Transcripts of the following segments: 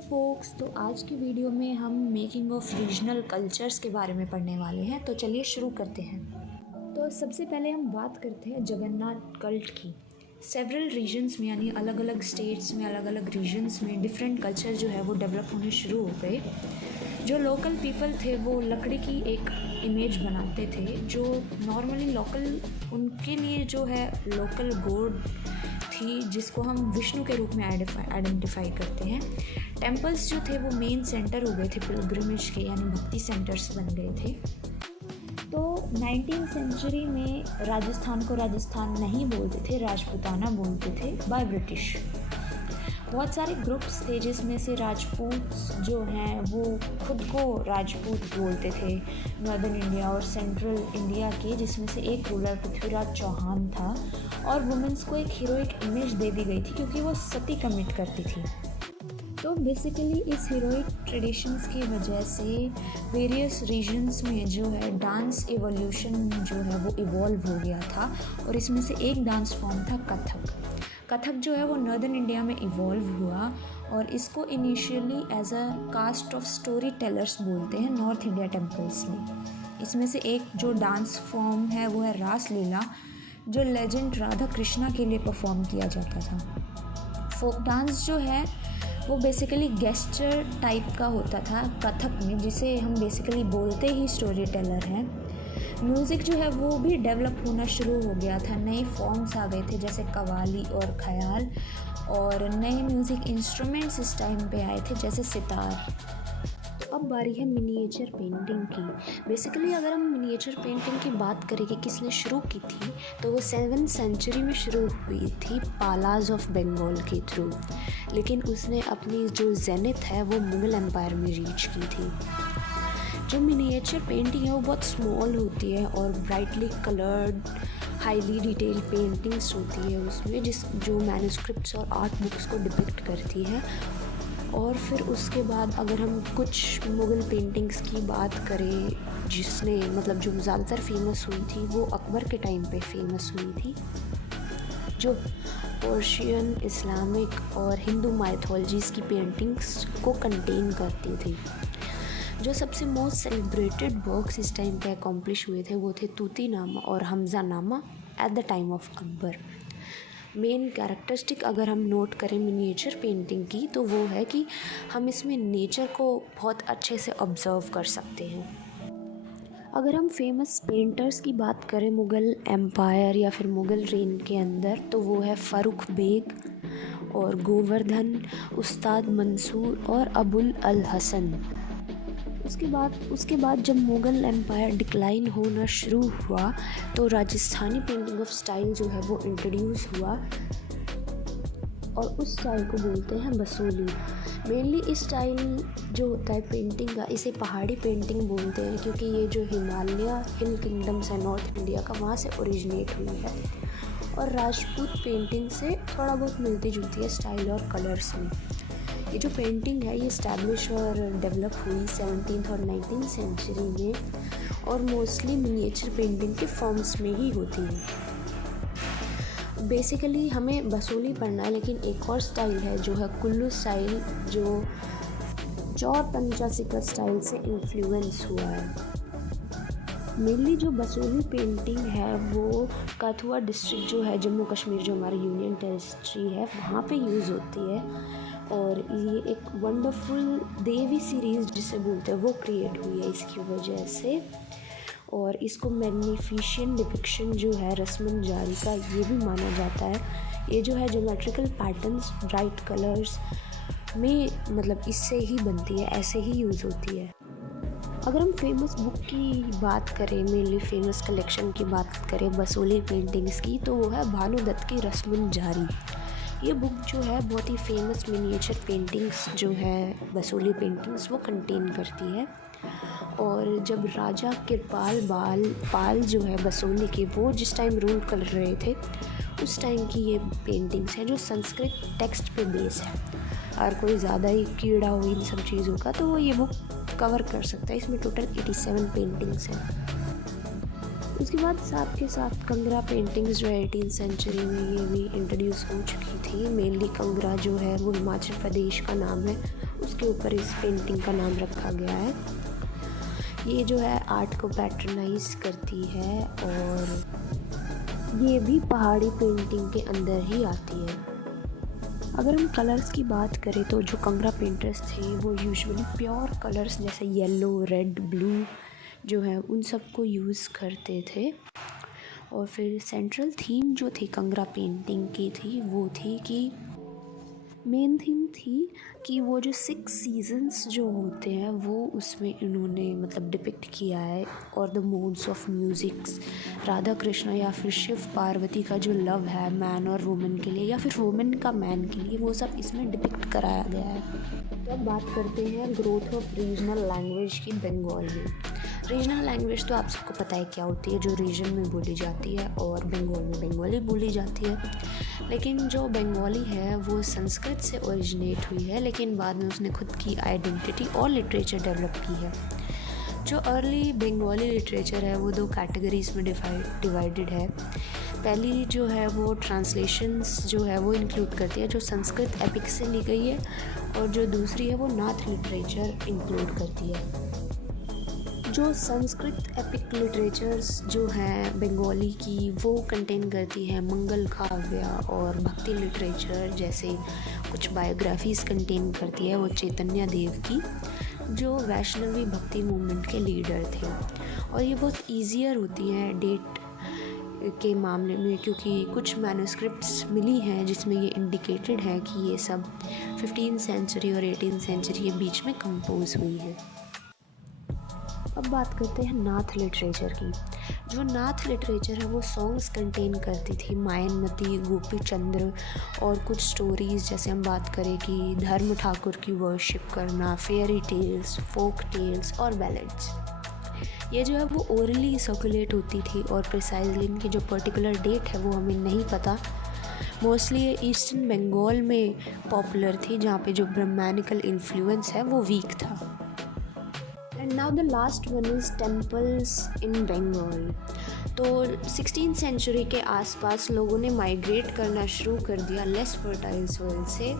Focus, तो आज की वीडियो में हम मेकिंग ऑफ रीजनल कल्चर्स के बारे में पढ़ने वाले हैं। तो चलिए शुरू करते हैं। तो सबसे पहले हम बात करते हैं जगन्नाथ कल्ट की। सेवरल रीजन्स में यानी अलग अलग स्टेट्स में, अलग अलग रीजन्स में डिफरेंट कल्चर जो है वो डेवलप होने शुरू हो गए। जो लोकल पीपल थे वो लकड़ी की एक इमेज बनाते थे जो नॉर्मली लोकल उनके लिए जो है लोकल गॉड थी, जिसको हम विष्णु के रूप में आइडेंटिफाई करते हैं। टेम्पल्स जो थे वो मेन सेंटर हो गए थे पिलग्रिमेज के, यानी भक्ति सेंटर्स बन गए थे। तो 19वीं सेंचुरी में राजस्थान को राजस्थान नहीं बोलते थे, राजपूताना बोलते थे बाय ब्रिटिश। बहुत सारे ग्रुप्स थे जिसमें से राजपूत जो हैं वो खुद को राजपूत बोलते थे, नॉर्दर्न इंडिया और सेंट्रल इंडिया के, जिसमें से एक रूलर पृथ्वीराज चौहान था। और वुमेंस को एक हीरोइक इमेज दे दी गई थी क्योंकि वो सती कमिट करती थी। तो बेसिकली इस हीरोइक ट्रेडिशंस की वजह से वेरियस रीजन्स में जो है डांस एवोल्यूशन जो है वो इवॉल्व हो गया था। और इसमें से एक डांस फॉर्म था कथक। कथक जो है वो नॉर्दर्न इंडिया में इवॉल्व हुआ और इसको initially as a caste of story tellers बोलते हैं नॉर्थ इंडिया टेम्पल्स में। इसमें से एक जो डांस फॉर्म है वो है रास लीला, जो लेजेंड राधा कृष्णा के लिए परफॉर्म किया जाता था। फोक डांस जो है वो बेसिकली गेस्चर टाइप का होता था कथक में, जिसे हम बेसिकली बोलते ही स्टोरी टेलर हैं। म्यूज़िक जो है वो भी डेवलप होना शुरू हो गया था, नए फॉर्म्स आ गए थे जैसे कव्वाली और ख्याल, और नए म्यूज़िक इंस्ट्रूमेंट्स इस टाइम पे आए थे जैसे सितार। अब बारी है मिनिएचर पेंटिंग की। बेसिकली अगर हम मिनिएचर पेंटिंग की बात करें कि किसने शुरू की थी, तो वो 7वीं सेंचुरी में शुरू हुई थी पालाज ऑफ बंगाल के थ्रू, लेकिन उसने अपनी जो जेनिथ है वो मुगल एम्पायर में रीच की थी। जो मिनिएचर पेंटिंग है वो बहुत स्मॉल होती है और brightly coloured highly detail paintings होती है उसमें, जो मैन्युस्क्रिप्ट्स और आर्ट बुक्स को डिपिक्ट करती है। और फिर उसके बाद अगर हम कुछ मुग़ल पेंटिंग्स की बात करें जिसने मतलब जो ज़्यादातर फेमस हुई थी वो अकबर के टाइम पे फेमस हुई थी, जो पर्शियन, इस्लामिक और हिंदू माइथोलॉजीज़ की पेंटिंग्स को कंटेन करती थी। जो सबसे मोस्ट सेलिब्रेटेड वर्क्स इस टाइम पे अकम्प्लिश हुए थे वो थे तूतीनामा और Hamzanama at the time of Akbar. Main characteristic अगर हम नोट करें मिनिएचर पेंटिंग की तो वो है कि हम इसमें नेचर को बहुत अच्छे से ऑब्ज़र्व कर सकते हैं। अगर हम फेमस पेंटर्स की बात करें मुग़ल एम्पायर या फिर मुग़ल रेन के अंदर, तो वो है फ़ारूक बेग और गोवर्धन, उस्ताद मंसूर और अबुल अल हसन। उसके बाद जब मुग़ल एम्पायर डिक्लाइन होना शुरू हुआ तो राजस्थानी पेंटिंग ऑफ स्टाइल जो है वो इंट्रोड्यूस हुआ और उस स्टाइल को बोलते हैं बसोली। मेनली इस स्टाइल जो होता है पेंटिंग का, इसे पहाड़ी पेंटिंग बोलते हैं क्योंकि ये जो हिमालय हिल किंगडम्स है नॉर्थ इंडिया का, वहाँ से ओरिजिनेट हुई है और राजपूत पेंटिंग से थोड़ा बहुत मिलती जुलती है स्टाइल और कलर्स में। ये जो पेंटिंग है ये इस्टेब्लिश और डेवलप हुई 17th और 19th सेंचुरी में और मोस्टली मिनिएचर पेंटिंग के फॉर्म्स में ही होती है। बेसिकली हमें बसोली पढ़ना है, लेकिन एक और स्टाइल है जो है कुल्लू स्टाइल, जो चौर पंचासिका स्टाइल से इन्फ्लुएंस हुआ है। मेनली जो बसोली पेंटिंग है वो कथुआ डिस्ट्रिक्ट जो है जम्मू कश्मीर, जो हमारी यूनियन टेरिटरी है, वहाँ पे यूज़ होती है। और ये एक वंडरफुल देवी सीरीज़ जिसे बोलते हैं वो क्रिएट हुई है इसकी वजह से। और इसको मैग्निफिशिएंट डिपिक्शन जो है रस्मन जारी का ये भी माना जाता है। ये जो है ज्योमेट्रिकल पैटर्न्स ब्राइट कलर्स में मतलब इससे ही बनती है, ऐसे ही यूज़ होती है। अगर हम फेमस बुक की बात करें, मेनली फेमस कलेक्शन की बात करें बसोली पेंटिंग्स की, तो वो है भानुदत्त की रस्मन जारी। ये बुक जो है बहुत ही फेमस मिनिएचर पेंटिंग्स जो है बसोली पेंटिंग्स वो कंटेन करती है। और जब राजा कृपाल पाल जो है बसोली के, वो जिस टाइम रूल कर रहे थे उस टाइम की ये पेंटिंग्स है जो संस्कृत टेक्स्ट पे बेस है। अगर कोई ज़्यादा ही कीड़ा हो इन सब चीज़ों का तो वो ये बुक कवर कर सकता है। इसमें टोटल 87 पेंटिंग्स हैं। उसके बाद साथ के साथ कंगरा पेंटिंग्स जो है 18th सेंचुरी में ये भी इंट्रोड्यूस हो चुकी थी। मेनली कंगरा जो है वो हिमाचल प्रदेश का नाम है, उसके ऊपर इस पेंटिंग का नाम रखा गया है। ये जो है आर्ट को पैट्रनाइज करती है और ये भी पहाड़ी पेंटिंग के अंदर ही आती है। अगर हम कलर्स की बात करें तो जो कंगरा पेंटर्स थे वो यूजुअली प्योर कलर्स जैसे येलो, रेड, ब्लू जो है उन सब को यूज़ करते थे। और फिर सेंट्रल थीम जो थी कंगरा पेंटिंग की थी वो थी कि मेन थीम थी कि वो जो 6 सीजन्स जो होते हैं वो उसमें इन्होंने मतलब डिपिक्ट किया है, और the modes of musics, Radha Krishna या फिर शिव पार्वती का जो लव है मैन और वुमेन के लिए या फिर वुमेन का मैन के लिए, वो सब इसमें डिपिक्ट कराया गया है। तो अब बात करते हैं ग्रोथ ऑफ रीजनल लैंग्वेज की बंगाल में। रीजनल लैंग्वेज तो आप सबको पता है क्या होती है, जो रीजन में बोली जाती है, और बंगाल में बंगाली बोली जाती है। लेकिन जो बंगाली है वो संस्कृत से ओरिजिनेट हुई है, लेकिन बाद में उसने खुद की आइडेंटिटी और लिटरेचर डेवलप की है। जो अर्ली बंगाली लिटरेचर है वो 2 कैटेगरीज में डिवाइडेड है। पहली जो है वो ट्रांसलेशंस जो है वो इंक्लूड करती है जो संस्कृत एपिक से ली गई है, और जो दूसरी है वो नाथ लिटरेचर इंक्लूड करती है। जो संस्कृत एपिक लिटरेचर्स जो हैं बंगाली की वो कंटेन करती है मंगल काव्य और भक्ति लिटरेचर, जैसे कुछ बायोग्राफीज़ कंटेन करती है वो चैतन्य देव की, जो वैष्णवी भक्ति मूवमेंट के लीडर थे। और ये बहुत ईजियर होती हैं डेट के मामले में, क्योंकि कुछ मैन्युस्क्रिप्ट्स मिली हैं जिसमें ये इंडिकेटेड है कि ये सब 15th सेंचुरी और 18th सेंचुरी के बीच में कंपोज हुई है। अब बात करते हैं नाथ लिटरेचर की। जो नाथ लिटरेचर है वो सॉन्ग्स कंटेन करती थी मायनमती, गोपी चंद्र और कुछ स्टोरीज़, जैसे हम बात करें कि धर्म ठाकुर की वर्शिप करना, फेयरी टेल्स, फोक टेल्स और बैलेड्स। ये जो है वो ओरली सर्कुलेट होती थी, और प्रिसाइजली इनकी जो पर्टिकुलर डेट है वो हमें नहीं पता। मोस्टली ये ईस्टर्न बंगाल में पॉपुलर थी, जहाँ पे जो ब्राह्मणिकल इन्फ्लुएंस है वो वीक था। And now the last one is temples in Bengal. तो 16th सेंचुरी के आसपास लोगों ने माइग्रेट करना शुरू कर दिया लेस फर्टाइल सॉइल से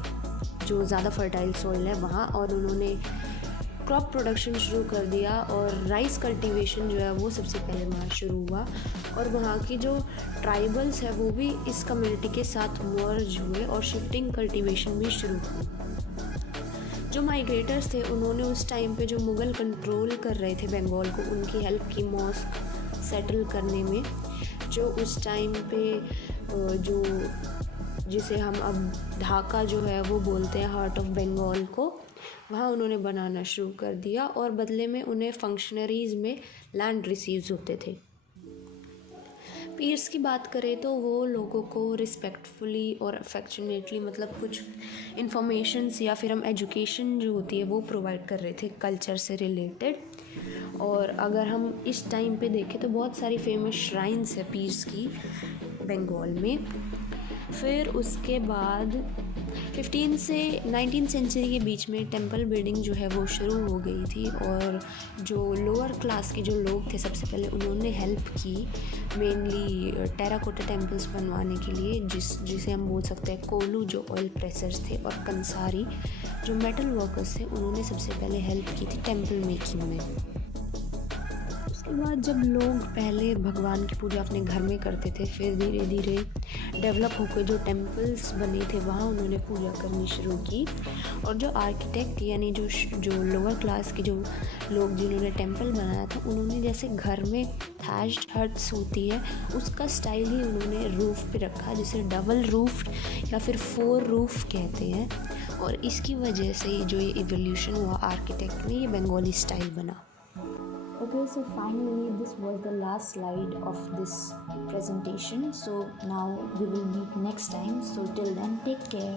जो ज़्यादा फर्टाइल सॉइल है वहाँ, और उन्होंने क्रॉप प्रोडक्शन शुरू कर दिया, और राइस कल्टीवेशन जो है वो सबसे पहले वहाँ शुरू हुआ, और वहाँ की जो ट्राइबल्स है वो भी इस कम्युनिटी के साथ मर्ज हुए और शिफ्टिंग कल्टीवेशन भी शुरू हुई। जो माइग्रेटर्स थे उन्होंने उस टाइम पे जो मुग़ल कंट्रोल कर रहे थे बंगाल को, उनकी हेल्प की मॉस्क सेटल करने में, जो उस टाइम पे जो जिसे हम अब ढाका जो है वो बोलते हैं हार्ट ऑफ बंगाल को, वहाँ उन्होंने बनाना शुरू कर दिया, और बदले में उन्हें फंक्शनरीज़ में लैंड रिसीव्स होते थे। पीर्स की बात करें तो वो लोगों को रिस्पेक्टफुली और अफेक्शनेटली मतलब कुछ इन्फॉर्मेशंस या फिर हम एजुकेशन जो होती है वो प्रोवाइड कर रहे थे कल्चर से रिलेटेड। और अगर हम इस टाइम पे देखें तो बहुत सारी फेमस श्राइन्स है पीर्स की बंगाल में। फिर उसके बाद 15 से 19th सेंचुरी के बीच में टेंपल बिल्डिंग जो है वो शुरू हो गई थी, और जो लोअर क्लास के जो लोग थे सबसे पहले उन्होंने हेल्प की मेनली टेराकोटा टेम्पल्स बनवाने के लिए, जिसे हम बोल सकते हैं कोलू जो ऑयल प्रेसर्स थे, और कंसारी जो मेटल वर्कर्स थे, उन्होंने सबसे पहले हेल्प की थी टेम्पल मेकिंग में। उसके बाद जब लोग पहले भगवान की पूजा अपने घर में करते थे, फिर धीरे धीरे डेवलप होकर जो टेम्पल्स बने थे वहाँ उन्होंने पूजा करनी शुरू की, और जो आर्किटेक्ट यानी जो लोअर क्लास के जो लोग जिन्होंने टेम्पल बनाया था, उन्होंने जैसे घर में थैच्ड हट्स होती है उसका स्टाइल ही उन्होंने रूफ़ पे रखा, जिसे डबल रूफ या फिर 4 रूफ कहते हैं, और इसकी वजह से जो ये इवोल्यूशन हुआ आर्किटेक्ट में, ये बंगाली स्टाइल बना। Okay, so finally this was the last slide of this presentation. So now we will meet next time. So till then, take care.